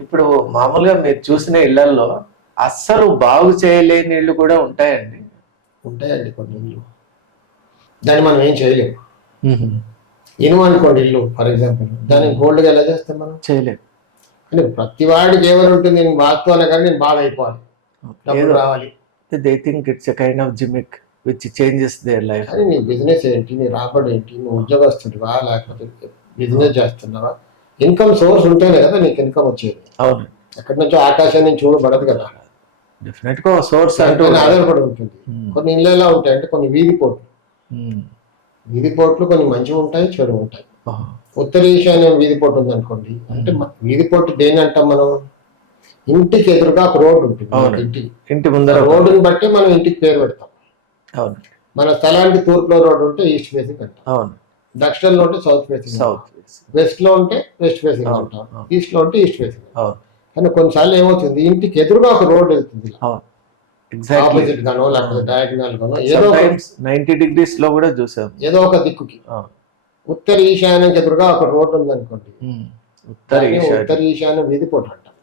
ఇప్పుడు మామూలుగా మీరు చూసిన ఇళ్ళలో అస్సలు బాగు చేయలేని ఇళ్ళు కూడా ఉంటాయండి. ఉంటాయండి కొన్ని ఇల్లు దాన్ని మనం ఏం చేయలేము ఇనుము అనుకోండి ఇల్లు ఫర్ ఎగ్జాంపుల్. దాన్ని గోల్డ్గా ఎలా చేస్తాం మనం? చేయలేదు అంటే ప్రతి వాడికి ఏమైనా ఉంటుంది నేను వాస్తవాలే కానీ నేను బాగా అయిపోవాలి డబ్బులు రావాలి. They think it's a kind of gimmick which changes their life కానీ నీ బిజినెస్ ఏంటి? నీ రాబడి ఏంటి? నువ్వు ఉద్యోగస్తుడివా? లేకపోతే బిజినెస్ చేస్తున్నావా? ఇన్కమ్ సోర్స్ ఉంటేనే కదా నీకు ఇన్కమ్ వచ్చేది. అవును. ఎక్కడి నుంచో ఆకాశం నుంచి చూడబడదు కదా. డెఫినెట్గా సోర్స్ అంటూ ఆధారపడి ఉంటుంది. Hmm. కొన్ని ఇళ్ళు ఎలా ఉంటాయి అంటే కొన్ని వీధి పోట్లు. Hmm. వీధి పోట్లు కొన్ని మంచివి ఉంటాయి చెడు ఉంటాయి. ఉత్తర ఈశాన్యం వీధి పోటు ఉంది అనుకోండి అంటే మ- వీధి పోటు దేని అంటాం మనం? ఇంటికి ఎదురుగా ఒక రోడ్డు ఉంటుంది ఇంటి ఆ ముందర రోడ్డుని బట్టి మనం ఇంటికి పేరు పెడతాం. అవును. మన స్థలానికి తూర్పులో రోడ్డు ఉంటే ఈస్ట్ ఫేసింగ్ అంటాం. అవును. దక్షిణంలో ఉంటే సౌత్ ఫేసింగ్ సౌత్. వెస్ట్లో ఉంటే వెస్ట్ ఫేసింగ్ అవును. ఈస్ట్లో ఉంటే ఈస్ట్ ఫేసింగ్ కానీ కొన్నిసార్లు ఏమవుతుంది ఇంటికి ఎదురుగా ఒక రోడ్ వెళ్తుంది ఆపోజిట్ గానో లేకపోతే డయాగ్నల్ గానో ఏదో నైన్టీ డిగ్రీస్లో కూడా చూసాం. ఏదో ఒక దిక్కుకి. ఉత్తర ఈశాన్యంకి ఎదురుగా ఒక రోడ్డు ఉంది అనుకోండి. ఉత్తర ఈశాన్యం. ఉత్తర ఈశాన్యం వీధి పోటు అంటాం.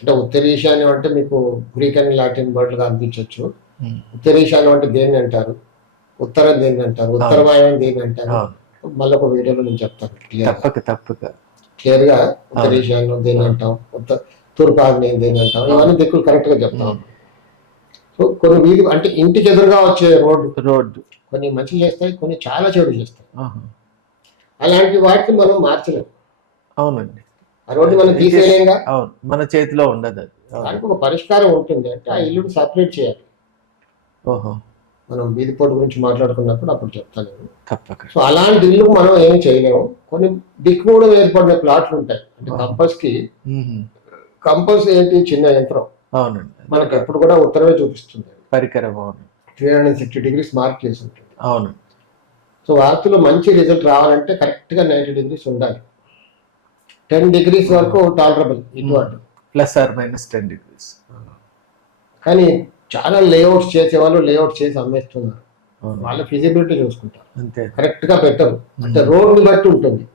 అంటే ఉత్తర ఈశాన్యం అంటే మీకు గ్రీక్ అండ్ లాటిన్ వర్డ్లుగా అనిపించవచ్చు Hmm. ఉత్తర ఈశాన్యం అంటే దేన్ని అంటారు? ఉత్తరం దేన్ని అంటారు? ఉత్తర వాయువం దేన్ని అంటారు? మళ్ళీ ఒక వీడియోలో నేను చెప్తాను. తప్పక తప్పక. క్లియర్గా ఉత్తర. ఈశాన్యం దేన్ని అంటాం? ఉత్తర తూర్పు ఆగ్నేయం దేన్ని అంటాం? ఇవన్నీ దిక్కులు కరెక్ట్గా చెప్తాం. సో కొన్ని వీధి అంటే ఇంటికి ఎదురుగా వచ్చే రోడ్డు. రోడ్డు. కొన్ని మంచి చేస్తాయి కొన్ని చాలా చెడు చేస్తాయి. అలాంటి వాటిని మనం మార్చలేము అవునండి. ఆ రోడ్డు మనం తీసేయలేంగా? అవును మన చేతిలో ఉండదు. దానికి ఒక పరిష్కారం ఉంటుంది అంటే ఆ ఇల్లుని సపరేట్ చేయాలి. ఓహో. మనం వీధి పోటు గురించి మాట్లాడుకున్నప్పుడు అప్పుడు చెప్తాను నేను. తప్పక. సో అలాంటి ఇల్లు మనం ఏం చేయలేము. కొన్ని దిక్కుమూడం ఏర్పడిన ప్లాట్లు ఉంటాయి. అంటే కంపస్కి. కంపస్ ఏంటి? చిన్న యంత్రం. అవునండి. మనకి ఎప్పుడు కూడా ఉత్తరమే చూపిస్తుంది. పరికరం అవును. Three hundred sixty degrees mark చేసి ఉంటుంది. అవును. సో వాస్తులో మంచి రిజల్ట్ రావాలంటే కరెక్ట్గా నైన్టీ డిగ్రీస్ ఉండాలి. టెన్ డిగ్రీస్ వరకు టాలరబుల్ ఇటు అటు. Plus or minus ten degrees కానీ చాలా లేఅవుట్స్ చేసే వాళ్ళు లేఅవుట్ చేసి అమ్మేస్తున్నారు. వాళ్ళ ఫిజిబిలిటీ చూసుకుంటారు. అంతే. కరెక్ట్గా పెట్టరు. అంటే రోడ్ని బట్టి ఉంటుంది.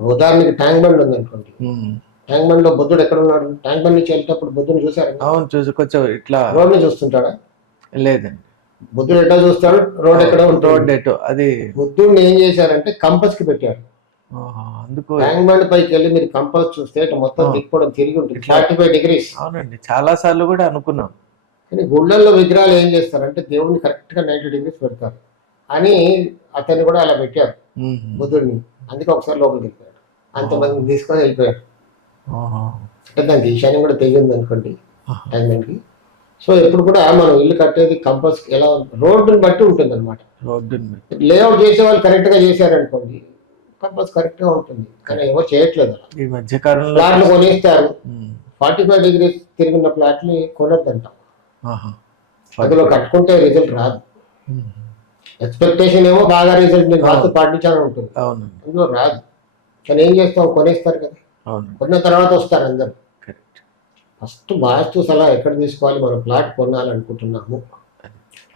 ఉదాహరణకి ట్యాంక్ బండ్ ఉంది అనుకోండి. ట్యాంక్ బండ్లో బుద్ధుడు ఎక్కడ ఉన్నాడు ట్యాంక్ బండ్ నుంచి వెళ్ళేటప్పుడు బుద్ధుని చూసారు? అవును చూసి కొంచెం ఇట్లా రోడ్ని చూస్తుంటాడా? లేదండి. బుద్ధుడు ఎట్లా చూస్తాడు? రోడ్ ఎక్కడ రోడ్ ఎటు? అది బుద్ధుడిని ఏం చేశారంటే కంపస్కి పెట్టారు అందుకు ట్యాంక్ బండ్ పైకి వెళ్ళి మీరు కంపస్ చూస్తే మొత్తం తిరిగి ఉంటుంది. Forty five degrees. అవునండి చాలా సార్లు కూడా అనుకున్నాం. కానీ గుళ్ళల్లో విగ్రహాలు ఏం చేస్తారంటే దేవుడిని కరెక్ట్గా నైన్టీ డిగ్రీస్ పెడతారు అని అతన్ని కూడా అలా పెట్టారు. బుద్ధుడిని అందుకే ఒకసారి లోపలికి వెళ్ళిపోయాడు అంతమంది తీసుకొని వెళ్ళిపోయాడు. అంటే దానికి ఈశాన్యం కూడా తెగింది అనుకోండి. టైంకి సో ఎప్పుడు కూడా మనం ఇల్లు కట్టేది కంపస్ ఎలా రోడ్డుని బట్టి ఉంటుంది అనమాట. లేఅవుట్ చేసే వాళ్ళు కరెక్ట్గా చేశారనుకోండి కంపస్ కరెక్ట్గా ఉంటుంది కానీ ఎవరు చేయట్లేదు ఈ మధ్య ప్లాట్లు కొనేస్తారు. ఫార్టీ ఫైవ్ డిగ్రీస్ తిరిగిన ప్లాట్ని కొనొద్దంటాం. అందులో కట్టుకుంటే రిజల్ట్ రాదు. ఎక్స్పెక్టేషన్ ఏమో బాగా రిజల్ట్ నేను వాస్తు పాటించాలని ఉంటుంది. అందులో రాదు. కానీ ఏం చేస్తాం కొనేస్తారు కదా. అవును. కొన్న తర్వాత వస్తారు అందరు. ఫస్ట్ వాస్తు సలహా ఎక్కడ తీసుకోవాలి? మనం plot కొనాలనుకుంటున్నాము.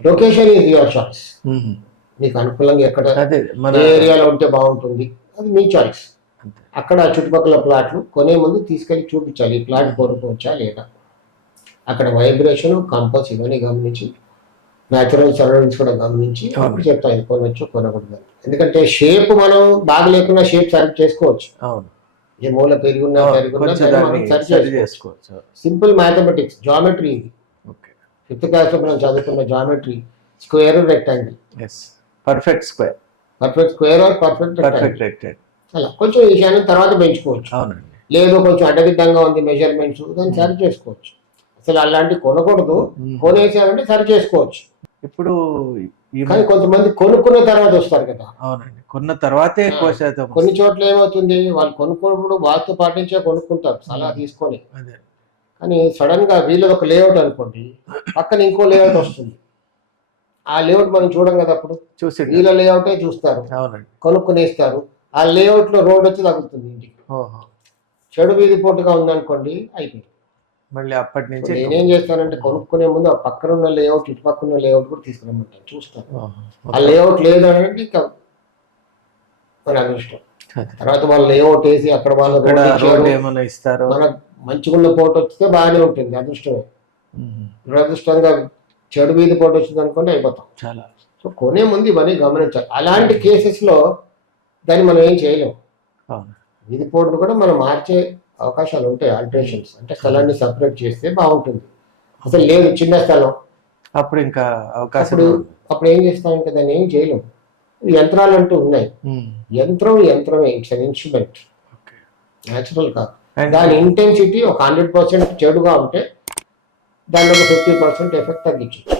Location is your choice. మీకు అనుకూలంగా ఎక్కడ ఏరియాలో ఉంటే బాగుంటుంది? అది మీ చాయిస్. అక్కడ చుట్టుపక్కల ప్లాట్లు కొనే ముందు తీసుకెళ్ళి చూపించాలి. ఈ ప్లాట్ కొనుక్కోవచ్చా లేదా? అక్కడ వైబ్రేషన్ కంపస్ ఇవన్నీ గమనించి న్యాచురల్ సరౌండింగ్స్ కూడా గమనించి అప్పుడు చెప్తాం ఇది కొనవచ్చు కొనకూడదు. ఎందుకంటే షేప్ మనం బాగా లేకుండా షేప్ సరి చేసుకోవచ్చు. అవును. ఏ మూల పెరుగున్నా చేసుకోవచ్చు. సింపుల్ మ్యాథమెటిక్స్ జామెట్రీ ఇది. ఓకే. ఫిఫ్త్ క్లాస్లో మనం చదువుకున్న geometry square rectangle perfect square perfect square or perfect rectangle అలా కొంచెం ఈశాన్యం తర్వాత పెంచుకోవచ్చు. అవునండి. లేదు కొంచెం అడ్డదిడ్డంగా ఉంది మెజర్మెంట్స్ దాన్ని సరి చేసుకోవచ్చు. అసలు అలాంటి కొనకూడదు. మ్మ్. కొనేసామంటే సరి చేసుకోవచ్చు. ఇప్పుడు కానీ కొంతమంది కొనుక్కున్న తర్వాత వస్తారు కదా. అవునండి. కొన్న తర్వాతే ఎక్కువ శాతం కొన్ని చోట్ల ఏమవుతుంది? వాళ్ళు కొనుక్కున్నప్పుడు వాస్తు పాటించే కొనుక్కుంటారు. సలహా తీసుకొని. కానీ సడన్గా వీళ్ళది ఒక లేఅవుట్ అనుకోండి పక్కన ఇంకో లేఅవుట్ వస్తుంది. ఆ లేఅవుట్ మనం చూడం కదా అప్పుడు? చూసి వీళ్ళ లేఅవుటే చూస్తారు. కొనుక్కునేస్తారు. ఆ లేఅవుట్లో రోడ్ వచ్చి తగులుతుంది ఇంటికి. చెడు వీధి పోటుగా ఉందనుకోండి అయిపోయింది. మళ్ళీ అప్పటి నుంచి నేనేం చేస్తానంటే కొనుక్కునే ముందు ఆ పక్కన ఉన్న లేఅవుట్ ఇటు పక్కన ఉన్న లేఅవుట్ కూడా తీసుకురమ్మంటాను చూస్తాను. ఆ లేఅవుట్ లేదు అంటే ఇంకా మన అదృష్టం. అదే. తర్వాత వాళ్ళు లేఅవుట్ వేసి అక్కడ వాళ్ళు ఏమైనా ఇస్తారో? మనకు మంచిగున్న పోటు వస్తే బాగానే ఉంటుంది అదృష్టమే. దురదృష్టంగా చెడు మీద పోటు వచ్చింది అనుకోండి అయిపోతాం. చాలా. సో కొనే ముందు ఇవన్నీ గమనించాలి. అలాంటి కేసెస్లో దాన్ని మనం ఏం చేయలేం. అవును. వీధి పోటును కూడా మనం మార్చే అవకాశాలు ఉంటాయి ఆల్టరేషన్స్ అంటే స్థలాన్ని సపరేట్ చేస్తే బాగుంటుంది. అసలు లేదు చిన్న స్థలం. అప్పుడు ఇంకా అవకాశం అప్పుడు ఏం చేస్తామంటే దాన్ని ఏం చేయలేం. యంత్రాలు అంటూ ఉన్నాయి. ఉమ్. యంత్రం యంత్రమే. It's an instrument. న్యాచురల్ కాదు. దాని ఇంటెన్సిటీ ఒక హండ్రెడ్ పర్సెంట్ చెడుగా ఉంటే దానిలో ఒక ఫిఫ్టీ పర్సెంట్ ఎఫెక్ట్ తగ్గించవచ్చు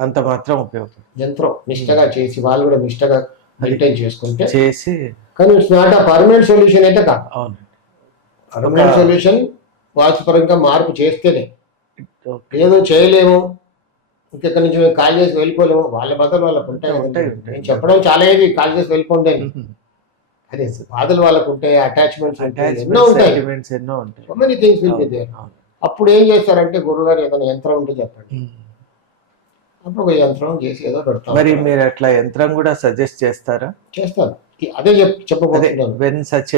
అంత మాత్రం ఉపయోగం. యంత్రం నిష్టగా చేసి వాళ్ళు కూడా నిష్టగా మెయింటైన్ చేసుకుంటే చేసి కానీ it's not a permanent solution అయితే కాదు. అవును. పర్మనెంట్ సొల్యూషన్ వాస్తవపరంగా మార్పు చేస్తేనే ఓకే. ఏదో చేయలేము ఇంకెక్కడి నుంచి మేము కాల్ చేసి వెళ్ళిపోలేము వాళ్ళ బదులు వాళ్ళకు ఉంటాయి. నేను చెప్పడం చాలా ఏది కాల్ చేసి వెళ్ళిపోండి. అదే బాధలు వాళ్ళకు ఉంటాయి అటాచ్మెంట్స్ ఎన్నో ఉంటాయి sentiments ఎన్నో ఉంటాయి so many things will be there. అప్పుడు ఏం చేస్తారంటే గురుగారు ఏదైనా యంత్రం ఉంటే చెప్పండి ఉమ్. అప్పుడు ఒక యంత్రం చేసి ఏదో పెడతాం మరి మీరు అట్లా యంత్రం కూడా సజెస్ట్ చేస్తారా చేస్తారు అదే చెప్ అదే చెప్పబోతున్నాను వెన్ సచ్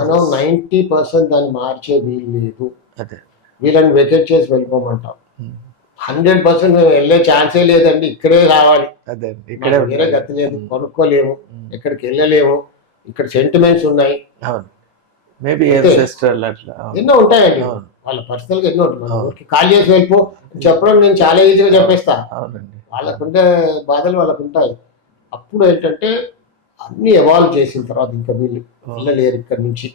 మనం నైన్టీ పర్సెంట్ దాన్ని మార్చే వీలు లేదు. అదే. వీళ్ళని వెకెట్ చేసి వెళ్ళిపోమంటాం. హండ్రెడ్ పర్సెంట్ మేము వెళ్ళే ఛాన్సే లేదండి. ఇక్కడే రావాలి. అదే ఇక్కడే వేరే ఉండాలి. గతి లేదు. ఉమ్. కొనుక్కోలేము. ఉమ్. ఎక్కడికి వెళ్ళలేము. ఇక్కడ సెంటిమెంట్స్ ఉన్నాయి. మేబీ. ఎన్నో ఉంటాయండి. వాళ్ళ పర్సనల్గా ఎన్నో ఉంటాయి. కాల్ చేసి వెళ్ళిపో. చెప్పడం నేను చాలా ఈజీగా చెప్పేస్తా. వాళ్ళకుండే బాధలు వాళ్ళకు ఉంటాయి అప్పుడు ఏంటంటే అన్ని ఎవాల్వ్ చేసిన తర్వాత ఇంకా వీళ్ళు వెళ్ళలేరు ఇక్కడ నుంచి.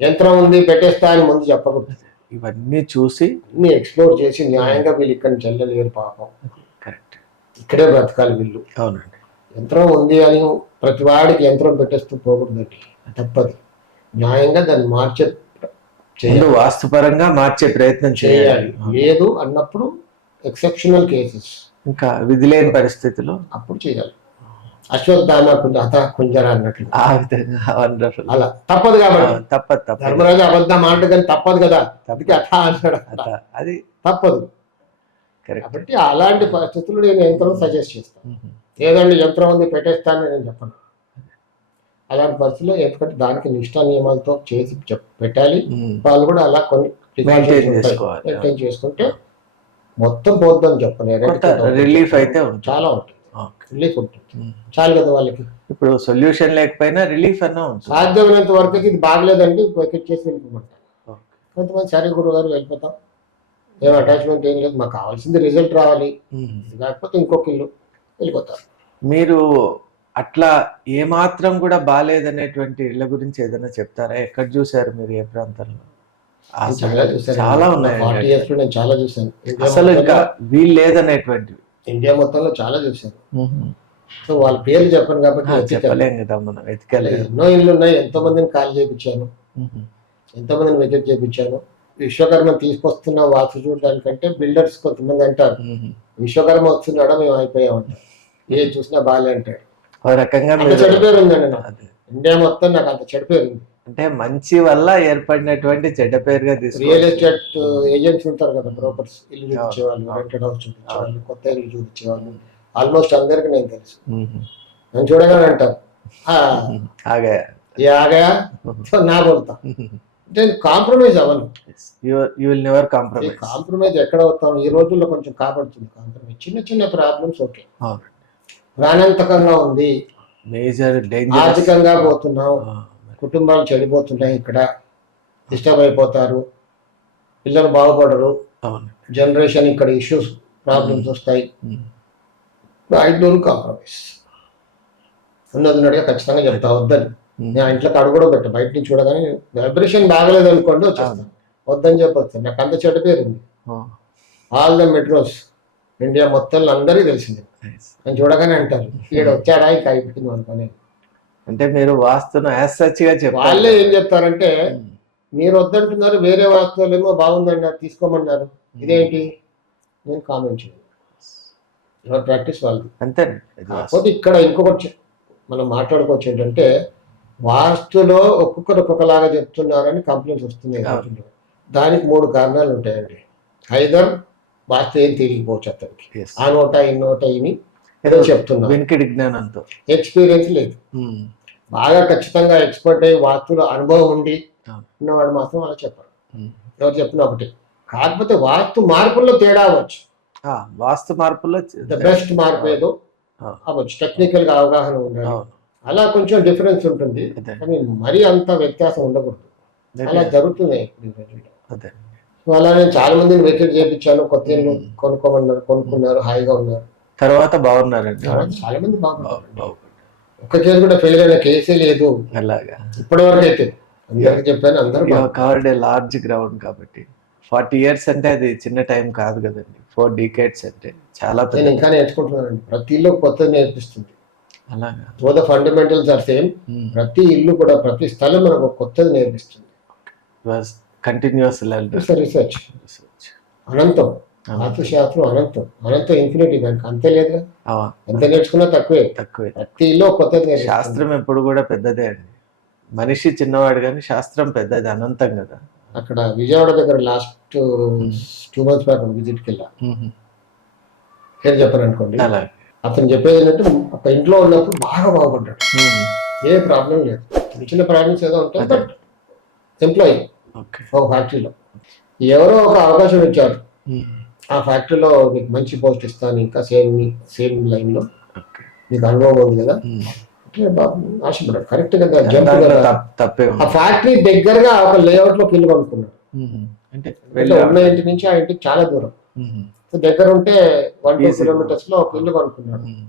యంత్రం ఉంది పెట్టేస్తా అని ముందు చెప్పకూడదు. ఇవన్నీ చూసి అన్ని ఎక్స్ప్లోర్ చేసి న్యాయంగా వీళ్ళు ఇక్కడ నుంచి వెళ్ళలేరు పాపం. కరెక్ట్ ఇక్కడే బ్రతకాలి వీళ్ళు. అవునండి. యంత్రం ఉంది అని ప్రతి వాడికి యంత్రం పెట్టేస్తూ పోకూడదండి. తప్పది. న్యాయంగా దాన్ని మార్చే చేయాలి. వాస్తుపరంగా మార్చే ప్రయత్నం చేయాలి. లేదు అన్నప్పుడు ఎక్సెప్షనల్ కేసెస్ ఇంకా విధి లేని పరిస్థితిలో అప్పుడు చేయాలి. అశ్వత్థామ అత కుంజర అన్నట్లు ఆ విధంగా వండర్ఫుల్. అలా. తప్పదు కాబట్టి. తప్పదు తప్పదు. ధర్మరాజు అబద్ధం మాట కానీ తప్పదు కదా. అందుకే అథ అన్నాడు అది తప్పదు. కాబట్టి అలాంటి పరిస్థితుల్లో నేను యంత్రం సజెస్ట్ చేస్తాను లేదండి యంత్రం ఉంది పెట్టేస్తానని నేను చెప్పను. అలాంటి పరిస్థితుల్లో ఎందుకంటే దానికి నిష్ఠా నియమాలతో చేసి పెట్టాలి. వాళ్ళు కూడా అలా కొన్ని. మెయింటైన్ చేసుకుంటే మొత్తం పోద్దని చెప్పను. రిలీఫ్ అయితే చాలా ఉంటుంది. రిలీఫ్ ఉంటుంది. చాలు కదా వాళ్ళకి. ఇప్పుడు సొల్యూషన్ లేకపోయినా రిలీఫ్ అన్నా సాధ్యమైనంత వరకు ఇది బాగలేదండి ప్యాకెట్ చేసి వెళ్ళిపోమంటారు. కొంతమంది సరే గురువు గారు వెళ్ళిపోతాం. ఏం అటాచ్మెంట్ ఏం లేదు మాకు కావాల్సింది రిజల్ట్ రావాలి. కాకపోతే ఇంకొక ఇల్లు వెళ్ళిపోతారు మీరు అట్లా ఏమాత్రం కూడా బాగాలేదనేటువంటి ఇళ్ళ గురించి ఏదైనా చెప్తారా? ఎక్కడ చూసారు మీరు ఏ ప్రాంతంలో? చాలా ఉన్నాయి నేను చాలా ఇండియా అసలు ఇంకా వీలు లేదనేటువంటివి. ఇండియా మొత్తంలో చాలా చూశాను సో వాళ్ళ పేర్లు చెప్పను కాబట్టి ఆ, వెతికాను. చెప్పలేం కదా మనం వెతకలేదు ఎన్నో ఇల్లు ఉన్నాయి. ఎంతో మందిని కాల్ చేయించాను ఎంతో మందిని వికెట్ చేయించాను విశ్వకర్మ తీసుకొస్తున్న వాస్తు చూడడానికంటే బిల్డర్స్ కొంతమంది అంటారు. విశ్వకర్మ వస్తున్నాడా మేము అయిపోయామంటారు ఏ చూసినా బాగాలే అంటాడు. రకంగా ఉందండి నాకు. ఇండియా మొత్తం నాకు అంత చెడు పేరు ఉంది. అంటే మంచి వల్ల ఏర్పడినటువంటి చెడ్డ పేరుగా తీసుకు రియల్ ఎస్టేట్ ఏజెంట్స్ ఉంటారు కదా బ్రోకర్స్ ఇల్లు చూపించేవాళ్ళు రెంటెడ్ హౌస్ చూపించేవాళ్ళు కొత్త ఇల్లు చూపించేవాళ్ళు. ఆల్మోస్ట్ అందరికి నేను తెలుసు. నేను చూడగానే అంటాను. ఆగా. ఆగా? నా బోల్తా నేను కాంప్రమైజ్ అవ్వను. You will never compromise compromise ఎక్కడ అవుతాం ఈ రోజుల్లో కొంచెం కాపాడుతుంది. కాంప్రమైజ్ చిన్న చిన్న ప్రాబ్లమ్స్ ఓకే ప్రాణాంతకంగా ఉంది. మేజర్ ఆర్థికంగా పోతున్నాం. కుటుంబాలు చెడిపోతున్నాయి ఇక్కడ డిస్టర్బ్ అయిపోతారు పిల్లలు బాగుపడరు. జనరేషన్ ఇక్కడ ఇష్యూస్ ప్రాబ్లమ్స్ వస్తాయి. మ్మ్. I don't compromise. ఉన్నది ఉన్నట్టుగా ఖచ్చితంగా చెప్తా వద్దని. నేను ఇంట్లో కడుగు కూడా పెట్టా బయట నుంచి చూడగానే వైబ్రేషన్ బాగలేదు అనుకోండి వచ్చేస్తాను వద్దని చెప్పొచ్చు. నాకు అంత చెడ్డ పేరు ఉంది. ఆల్ ద మెట్రోస్ ఇండియా మొత్తం అందరికీ తెలిసింది. నేను చూడగానే అంటారు ఈడ వచ్చాడా ఇంకా అయిపోయింది అనుకోని అంటే మీరు వాస్తును యాజ్ సచ్గా చెప్పారు వాళ్ళే ఏం చెప్తారంటే. మీరు వద్దంటున్నారు వేరే వాస్తువులేమో బాగుందండి అది తీసుకోమన్నారు ఇదేంటి నేను కామెంట్ చేయను ఎవరి ప్రాక్టీస్ వాళ్ళది ఇది వాస్తు. కాకపోతే ఇక్కడ ఇంకొకటి మనం మాట్లాడుకోవచ్చు ఏంటంటే వాస్తులో ఒక్కొక్కరు ఒక్కొక్కలాగా చెప్తున్నారని కంప్లైంట్స్ వస్తున్నాయి. దానికి మూడు కారణాలు ఉంటాయండి ఐదర్ వాస్తు ఏం తెలియకపోవచ్చు అతనికి. ఆ నోట ఈ నోట ఇని ఏదో చెప్తున్నారు వినికిడి జ్ఞానంతో. ఎక్స్పీరియన్స్ లేదు. బాగా ఖచ్చితంగా ఎక్స్పర్ట్ అయ్యి వాస్తుల అనుభవం ఉండి. ఉన్నవాడు మాత్రం అలా చెప్పరు. ఎవరు చెప్పిన ఒకటి. కాకపోతే వాస్తు మార్పుల్లో తేడా అవ్వచ్చు. వాస్తు మార్పులో ద బెస్ట్ మార్పు ఏదో. అవ్వచ్చు. టెక్నికల్గా అవగాహన ఉండాలి. అవును. అలా కొంచెం డిఫరెన్స్ ఉంటుంది. కానీ మరీ అంత వ్యత్యాసం ఉండకూడదు. అలా జరుగుతుంది అలా నేను చాలా మందిని వెకెట్ చేయించాను. కొత్త ఇల్లు. కొనుక్కోమన్నారు కొనుక్కున్నారు హాయిగా ఉన్నారు. తర్వాత బాగున్నారండి. చాలా మంది బాగు- బాగున్నారు బాగుంది. ఒక్క కేసు కూడా ఫెయిల్ అయిన కేసే లేదు. అలాగా. ఇప్పటి వరకు అయితే అందరికి చెప్పాను అందరూ. కవర్డ్ లార్జ్ గ్రౌండ్ కాబట్టి. ఫార్టీ ఇయర్స్ అంటే అది చిన్న టైం కాదు కదండి. ఫోర్ డీకేట్స్ అంటే చాలా నేను ఇంకా నేర్చుకుంటున్నానండి. ప్రతి ఇల్లు కొత్తది నేర్పిస్తుంది. అలాగా. So the fundamentals are same. ప్రతి ఇల్లు కూడా ప్రతి స్థలం మనకు కొత్తది నేర్పిస్తుంది. కంటిన్యూస్ రీసెర్చ్ అనంతం. వాస్తుశాస్త్రం అనంతం. అనంతం ఇన్ఫినిటీ దానికి అంతే లేదు ఎంత నేర్చుకున్నా తక్కువే. తక్కువే. ప్రతి ఇల్లు నేర్పిస్తుంది శాస్త్రం ఎప్పుడు కూడా పెద్దదే అండి. మనిషి చిన్నవాడు కానీ శాస్త్రం పెద్దది అనంతం కదా. అక్కడ విజయవాడ దగ్గర లాస్ట్ టూ మంత్స్ బ్యాక్ విజిట్కి వెళ్ళా. పేరు అలాగే. అతను చెప్పేది ఏంటంటే ఒక ఇంట్లో ఉన్నప్పుడు బాగా బాగుపడ్డాడు. ఏ ప్రాబ్లం లేదు. చిన్న చిన్న ప్రాబ్లమ్స్ ఏదో ఉంటాయి. బట్ ఎంప్లాయీ ఒక ఫ్యాక్టరీలో ఎవరో ఒక అవకాశం ఇచ్చారు. ఆ ఫ్యాక్టరీలో నీకు మంచి పోస్ట్ ఇస్తాను ఇంకా సేమ్ సేమ్ లైన్లో. నీకు అనుభవం ఉంది కదా? ఆశపడ్డాడు కరెక్ట్ కదా. జంప్ ఆ ఫ్యాక్టరీ దగ్గరగా ఒక లేఅవుట్లో ఇల్లు కొనుక్కున్నాడు ఉమ్. అంటే ఉన్న ఇంటి నుంచి ఆ ఇంటికి చాలా దూరం. దగ్గర ఉంటే వన్ టూ. కిలోమీటర్స్లో ఒక ఇల్లు కొనుక్కున్నాడు ఉమ్.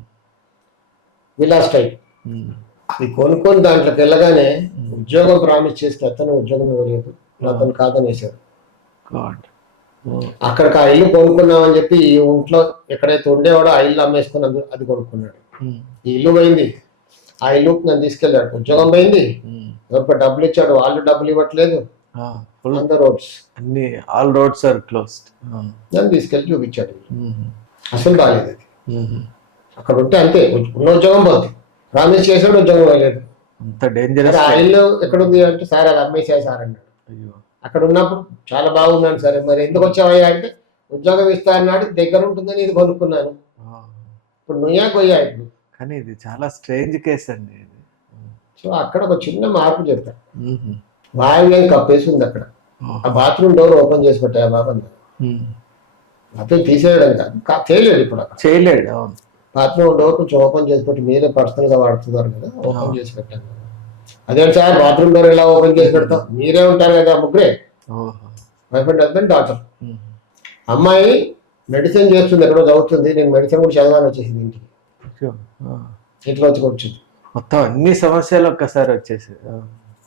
విలా స్టైల్. ఉమ్. అది కొనుక్కొని దాంట్లోకి వెళ్ళగానే ఉద్యోగం ప్రామిస్ చేస్తే అతను ఉద్యోగం ఇవ్వలేదు. అతను కాదనేసాడు గాడ్. అక్కడికి ఆ ఇల్లు కొనుక్కున్నామని చెప్పి ఈ ఇంట్లో ఎక్కడైతే ఉండేవాడో ఆ ఇల్లు అమ్మేసుకుని అందు- కొనుక్కున్నాడు. ఈ ఇల్లు పోయింది. ఆ ఇల్లు నన్ను తీసుకెళ్ళాడు. ఉద్యోగం పోయింది. ఎవరికి డబ్బులు ఇచ్చాడు. వాళ్ళు డబ్బులు ఇవ్వట్లేదు. రోడ్స్. అన్ని ఆల్ రోడ్స్ ఆర్ క్లోజ్డ్ నన్ను తీసుకెళ్ళి చూపించాడు. అసలు బాగాలేదు అది. అక్కడ ఉంటే అంతే. ఉన్న ఉద్యోగం పోతుంది ప్రామిస్ చేసాడు ఉద్యోగం పోలేదు. అంత డేంజరస్ ఆ ఇల్లు ఎక్కడుంది అంటే సార్ అది అమ్మేసే సార్ అన్నాడు. అయ్యో. అక్కడ ఉన్నప్పుడు చాలా బాగున్నాను సరే మరి ఎందుకు వచ్చావయ్యా అంటే ఉద్యోగం ఇస్తా అన్నాడు దగ్గర ఉంటుందని ఇది కొనుక్కున్నాను. ఇప్పుడు నువ్వే పోయా ఇప్పుడు కానీ ఇది చాలా స్ట్రేంజ్ కేస్ అండి ఇది సో అక్కడ ఒక చిన్న మార్పు చెప్తాను మ్మ్. వాయువ్యం కప్పేసి ఉంది అక్కడ. ఆ బాత్రూమ్ డోర్ ఓపెన్ చేసి పెట్టా బాబా. అతను తీసేయడం కాదు చేయలేడు ఇప్పుడు అక్కడ చేయలేడు బాత్రూమ్ డోర్ కొంచెం ఓపెన్ చేసి పెట్టి మీరే పర్సనల్గా వాడుతున్నారు కదా ఓపెన్. చేసి పెట్టాను అదేంటి సార్ బాత్రూమ్ డోర్ ఎలా ఓపెన్ చేసి పెడతాం? మీరే ఉంటారు కదా ముగ్గురే. వైఫ్ అండ్ హస్బెండ్ డాక్టర్ మ్మ్. అమ్మాయి మెడిసిన్ చేస్తుంది ఎక్కడో చదువుతుంది నేను మెడిసిన్ కూడా చదవాలని వచ్చేసింది ఇంటికి. ఇంట్లో వచ్చి కూర్చుంది. మొత్తం అన్ని సమస్యలు ఒక్కసారి వచ్చేసి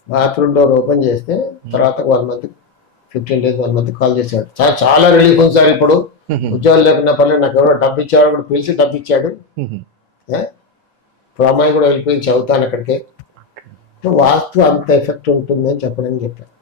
బాత్రూమ్ డోర్ ఓపెన్ చేస్తే తర్వాత one month fifteen days one month call చేశాడు. సార్ చాలా రిలీఫ్ ఉంది సార్ ఇప్పుడు. ఉద్యోగం లేకుండా పర్లేదు నాకు ఎవరో డబ్బు ఇచ్చాడు కూడా పిలిచి డబ్బు ఇచ్చాడు. ఇప్పుడు అమ్మాయి కూడా వెళ్ళిపోయి చదువుతాను అక్కడికే వాస్తు అంత ఎఫెక్ట్ ఉంటుందని చెప్పడం చెప్పాను